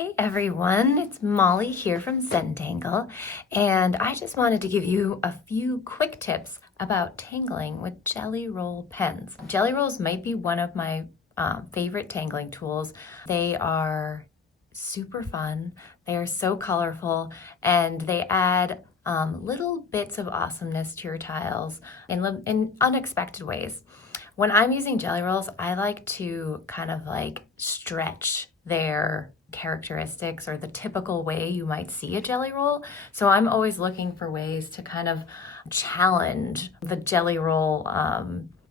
Hey everyone, it's Molly here from Zentangle, and I just wanted to give you a few quick tips about tangling with Gelly Roll pens. Gelly Rolls might be one of my favorite tangling tools. They are super fun, they are so colorful, and they add little bits of awesomeness to your tiles in unexpected ways. When I'm using Gelly Rolls, I like to kind of like stretch their characteristics or the typical way you might see a jelly roll. So I'm always looking for ways to kind of challenge the jelly roll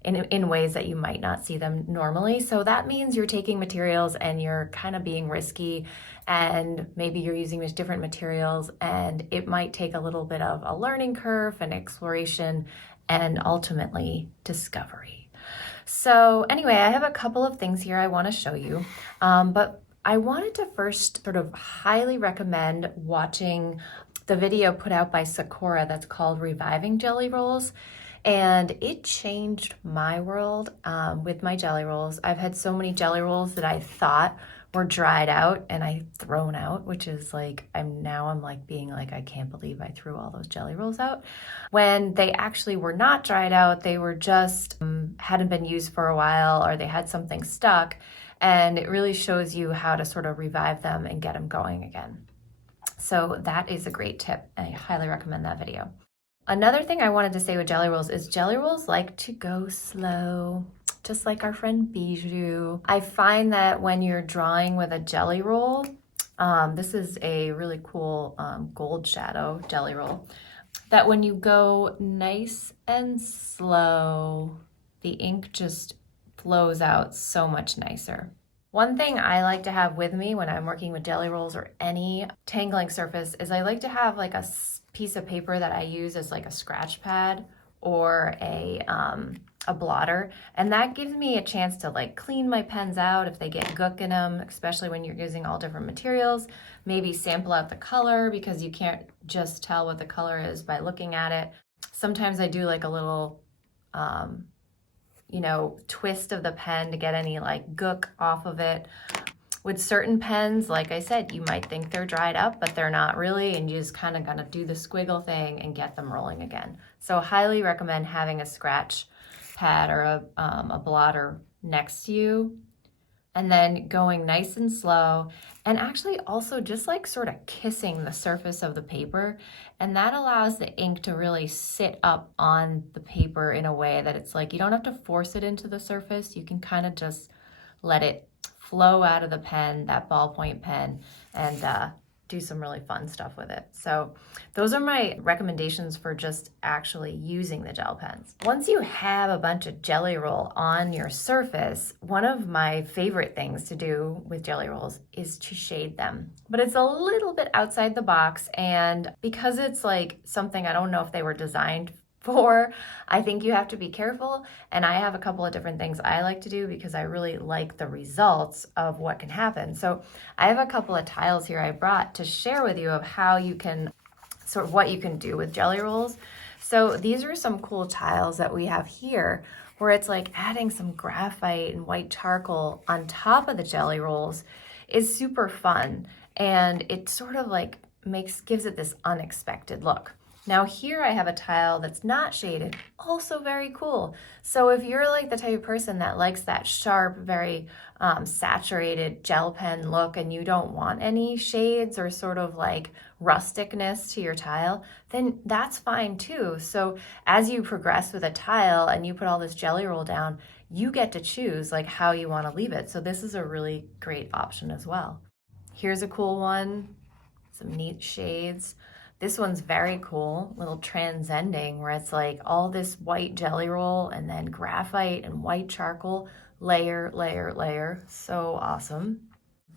in ways that you might not see them normally. So that means you're taking materials and you're kind of being risky, and maybe you're using different materials, and it might take a little bit of a learning curve and exploration and ultimately discovery. So anyway, I have a couple of things here I want to show you, but I wanted to first sort of highly recommend watching the video put out by Sakura that's called Reviving Jelly Rolls. And it changed my world with my jelly rolls. I've had so many jelly rolls that I thought were dried out and I thrown out, which is like, I'm like being like, I can't believe I threw all those jelly rolls out. When they actually were not dried out, they were just hadn't been used for a while, or they had something stuck. And it really shows you how to sort of revive them and get them going again. So that is a great tip, and I highly recommend that video. Another thing I wanted to say with jelly rolls is jelly rolls like to go slow, just like our friend Bijou. I find that when you're drawing with a jelly roll, this is a really cool gold shadow jelly roll, that when you go nice and slow, the ink just flows out so much nicer. One thing I like to have with me when I'm working with jelly rolls or any tangling surface is I like to have like a piece of paper that I use as like a scratch pad or a blotter, and that gives me a chance to like clean my pens out if they get gook in them, especially when you're using all different materials. Maybe sample out the color, because you can't just tell what the color is by looking at it. Sometimes I do like a little twist of the pen to get any like gook off of it. With certain pens, like I said, you might think they're dried up, but they're not really, and you just kind of gotta do the squiggle thing and get them rolling again. So highly recommend having a scratch pad or a blotter next to you, and then going nice and slow, and actually also just like sort of kissing the surface of the paper, and that allows the ink to really sit up on the paper in a way that it's like you don't have to force it into the surface. You can kind of just let it flow out of the pen, that ballpoint pen, and do some really fun stuff with it. So those are my recommendations for just actually using the gel pens. Once you have a bunch of jelly roll on your surface, one of my favorite things to do with jelly rolls is to shade them. But it's a little bit outside the box, and because it's like something I don't know if they were designed for, I think you have to be careful, and I have a couple of different things I like to do because I really like the results of what can happen. So I have a couple of tiles here I brought to share with you of how you can, sort of what you can do with jelly rolls. So these are some cool tiles that we have here, where it's like adding some graphite and white charcoal on top of the jelly rolls is super fun, and it sort of like gives it this unexpected look. Now here I have a tile that's not shaded, also very cool. So if you're like the type of person that likes that sharp, very saturated gel pen look, and you don't want any shades or sort of like rusticness to your tile, then that's fine too. So as you progress with a tile and you put all this jelly roll down, you get to choose like how you want to leave it. So this is a really great option as well. Here's a cool one, some neat shades. This one's very cool, little transcending, where it's like all this white jelly roll and then graphite and white charcoal, layer, layer, layer. So awesome.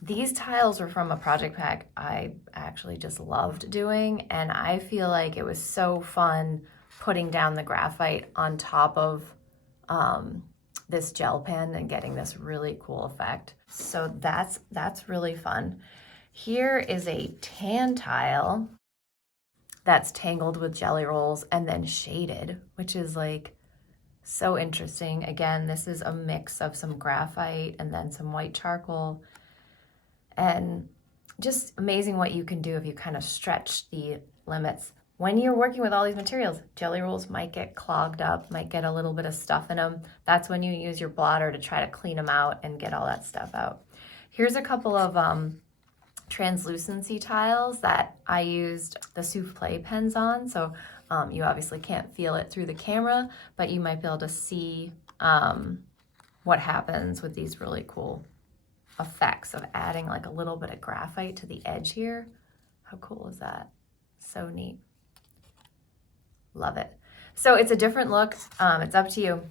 These tiles were from a project pack I actually just loved doing, and I feel like it was so fun putting down the graphite on top of this gel pen and getting this really cool effect. So that's really fun. Here is a tan tile that's tangled with jelly rolls and then shaded, which is like so interesting. Again, this is a mix of some graphite and then some white charcoal. And just amazing what you can do if you kind of stretch the limits. When you're working with all these materials, jelly rolls might get clogged up, might get a little bit of stuff in them. That's when you use your blotter to try to clean them out and get all that stuff out. Here's a couple of translucency tiles that I used the souffle pens on. So you obviously can't feel it through the camera, but you might be able to see what happens with these really cool effects of adding like a little bit of graphite to the edge here. How cool is that? So neat. Love it. So it's a different look. It's up to you.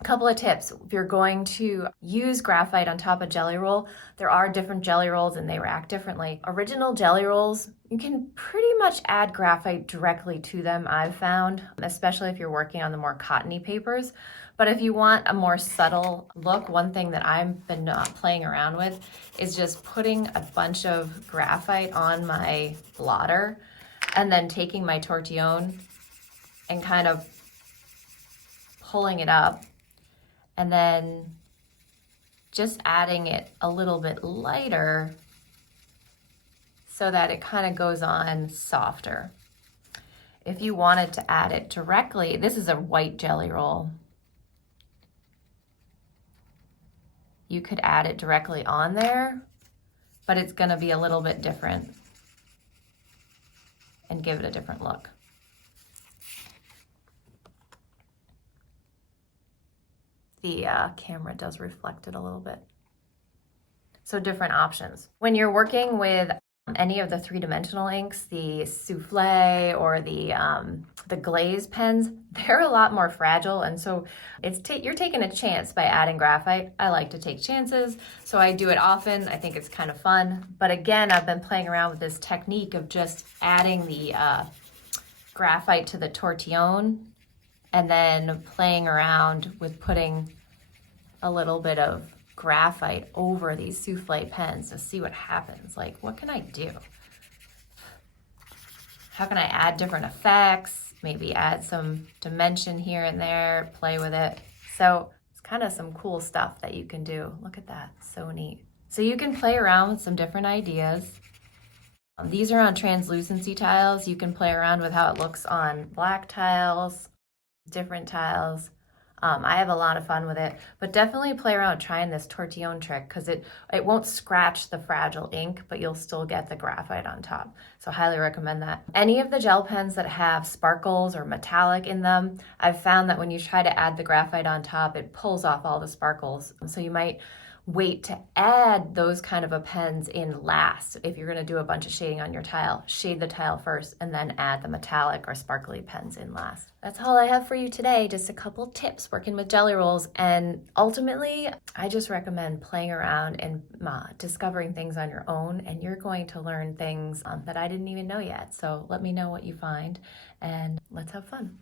A couple of tips. If you're going to use graphite on top of jelly roll, there are different jelly rolls and they react differently. Original jelly rolls, you can pretty much add graphite directly to them, I've found, especially if you're working on the more cottony papers. But if you want a more subtle look, one thing that I've been playing around with is just putting a bunch of graphite on my blotter and then taking my tortillon and kind of pulling it up and then just adding it a little bit lighter so that it kind of goes on softer. If you wanted to add it directly, this is a white jelly roll. You could add it directly on there, but it's going to be a little bit different and give it a different look. The camera does reflect it a little bit. So different options. When you're working with any of the three-dimensional inks, the souffle or the glaze pens, they're a lot more fragile, and so you're taking a chance by adding graphite. I like to take chances, so I do it often. I think it's kind of fun. But again, I've been playing around with this technique of just adding the graphite to the tortillon and then playing around with putting a little bit of graphite over these souffle pens to see what happens. Like, what can I do? How can I add different effects? Maybe add some dimension here and there, play with it. So it's kind of some cool stuff that you can do. Look at that, so neat. So you can play around with some different ideas. These are on translucency tiles. You can play around with how it looks on black tiles, different tiles. I have a lot of fun with it, but definitely play around trying this tortillon trick because it won't scratch the fragile ink, but you'll still get the graphite on top. So highly recommend that. Any of the gel pens that have sparkles or metallic in them, I've found that when you try to add the graphite on top, it pulls off all the sparkles. So you might wait to add those kind of a pens in last. If you're going to do a bunch of shading on your tile, shade the tile first and then add the metallic or sparkly pens in last. That's all I have for you today. Just a couple tips working with jelly rolls. And ultimately, I just recommend playing around and discovering things on your own. And you're going to learn things that I didn't even know yet. So let me know what you find and let's have fun.